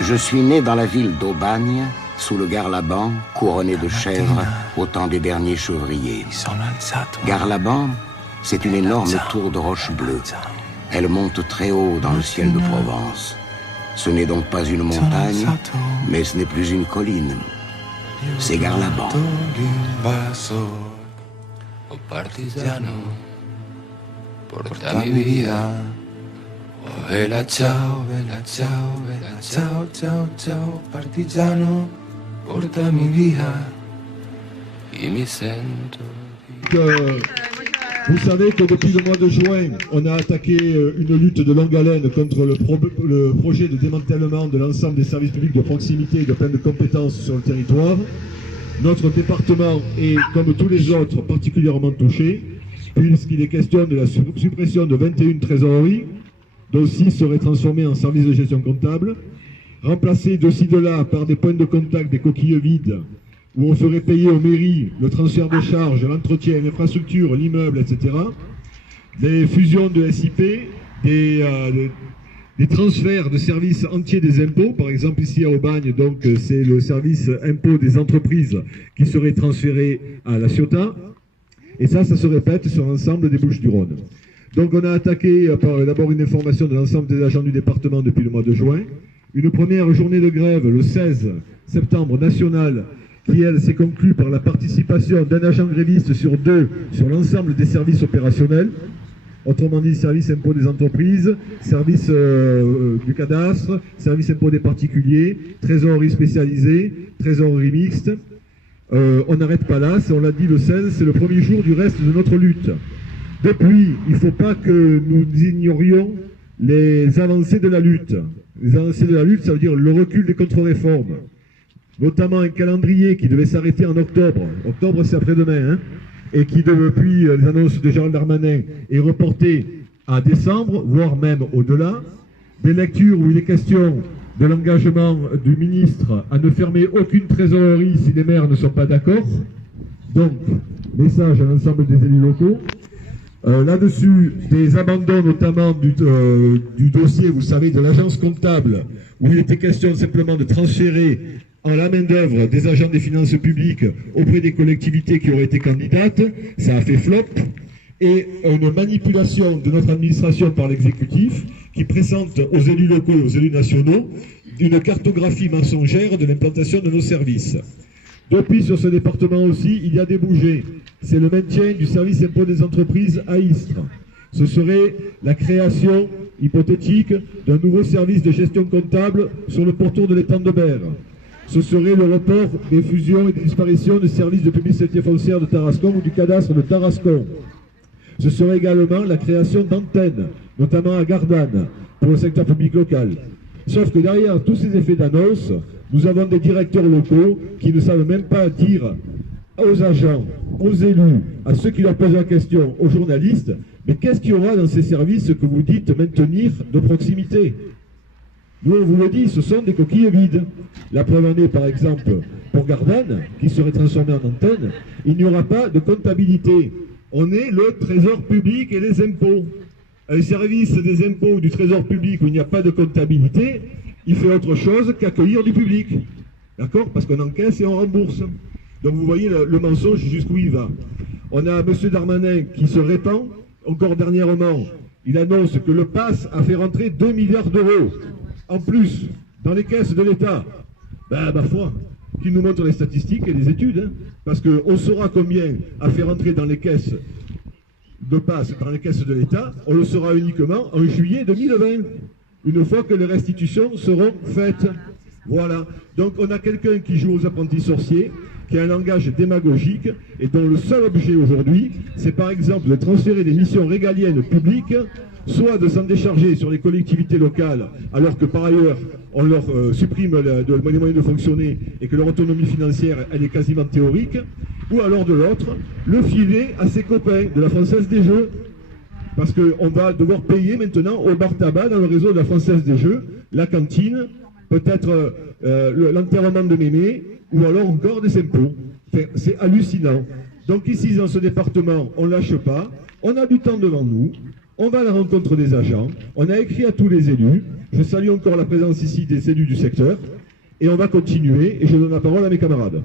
Je suis né dans la ville d'Aubagne, sous le Garlaban, couronné de chèvres, au temps des derniers chevriers. Garlaban, c'est une énorme tour de roche bleue. Elle monte très haut dans le ciel de Provence. Ce n'est donc pas une montagne, mais ce n'est plus une colline. C'est Garlaban. Porta mi vida. Oh, vela ciao, ciao, ciao, ciao, partigiano, porta mi via, e mi sento. Vous savez que depuis le mois de juin, on a attaqué une lutte de longue haleine contre le projet de démantèlement de l'ensemble des services publics de proximité et de pleine compétences sur le territoire. Notre département est, comme tous les autres, particulièrement touché, puisqu'il est question de la suppression de 21 trésoreries, dont 6 seraient transformées en services de gestion comptable, remplacés de ci de là par des points de contact, des coquilles vides, où on ferait payer aux mairies le transfert de charges, l'entretien, l'infrastructure, l'immeuble, etc. Des fusions de SIP, des transferts de services entiers des impôts, par exemple ici à Aubagne, donc c'est le service impôt des entreprises qui serait transféré à la Ciotat. Et ça se répète sur l'ensemble des Bouches-du-Rhône. Donc on a attaqué par d'abord une information de l'ensemble des agents du département depuis le mois de juin. Une première journée de grève le 16 septembre nationale qui, elle, s'est conclue par la participation d'un agent gréviste sur 2 sur l'ensemble des services opérationnels. Autrement dit, service impôt des entreprises, service du cadastre, service impôt des particuliers, trésorerie spécialisée, trésorerie mixte. On n'arrête pas là, on l'a dit le 16, c'est le premier jour du reste de notre lutte. Depuis, il ne faut pas que nous ignorions les avancées de la lutte. Les avancées de la lutte, ça veut dire le recul des contre-réformes. Notamment un calendrier qui devait s'arrêter en octobre. Octobre, c'est après-demain, hein, et qui, depuis les annonces de Gérald Darmanin, est reporté à décembre, voire même au-delà. Des lectures où il est question de l'engagement du ministre à ne fermer aucune trésorerie si les maires ne sont pas d'accord. Donc, message à l'ensemble des élus locaux. Là-dessus, des abandons notamment du dossier, vous savez, de l'agence comptable, où il était question simplement de transférer en la main-d'œuvre des agents des finances publiques auprès des collectivités qui auraient été candidates. Ça a fait flop. Et une manipulation de notre administration par l'exécutif qui présente aux élus locaux et aux élus nationaux une cartographie mensongère de l'implantation de nos services. Depuis, sur ce département aussi, il y a des bougées. C'est le maintien du service impôt des entreprises à Istres. Ce serait la création hypothétique d'un nouveau service de gestion comptable sur le pourtour de l'étang de Berre. Ce serait le report des fusions et des disparitions des services de publicité foncière de Tarascon ou du cadastre de Tarascon. Ce serait également la création d'antennes, notamment à Gardanne, pour le secteur public local. Sauf que derrière tous ces effets d'annonce, nous avons des directeurs locaux qui ne savent même pas dire aux agents, aux élus, à ceux qui leur posent la question, aux journalistes, mais qu'est-ce qu'il y aura dans ces services que vous dites maintenir de proximité? Nous, on vous le dit, ce sont des coquilles vides. La preuve en est, par exemple, pour Gardanne, qui serait transformée en antenne, il n'y aura pas de comptabilité. On est le trésor public et les impôts. Un service des impôts ou du trésor public où il n'y a pas de comptabilité, il fait autre chose qu'accueillir du public. D'accord? Parce qu'on encaisse et on rembourse. Donc vous voyez le mensonge jusqu'où il va. On a M. Darmanin qui se répand. Encore dernièrement, il annonce que le PASS a fait rentrer 2 milliards d'euros en plus dans les caisses de l'État. Ben, ma foi, qui nous montre les statistiques et les études, hein, parce qu'on saura combien a fait rentrer dans les caisses de PASS, dans les caisses de l'État, on le saura uniquement en juillet 2020, une fois que les restitutions seront faites. Voilà. Donc on a quelqu'un qui joue aux apprentis sorciers, qui a un langage démagogique et dont le seul objet aujourd'hui, c'est par exemple de transférer des missions régaliennes publiques, soit de s'en décharger sur les collectivités locales, alors que par ailleurs on leur supprime les moyens de fonctionner et que leur autonomie financière elle est quasiment théorique, ou alors de l'autre, le filer à ses copains de la Française des Jeux. Parce qu'on va devoir payer maintenant au bar tabac dans le réseau de la Française des Jeux, la cantine, peut-être l'enterrement de mémé, ou alors encore des impôts. Enfin, c'est hallucinant. Donc ici, dans ce département, on ne lâche pas, on a du temps devant nous, on va à la rencontre des agents, on a écrit à tous les élus, Je salue encore la présence ici des élus du secteur et on va continuer et je donne la parole à mes camarades.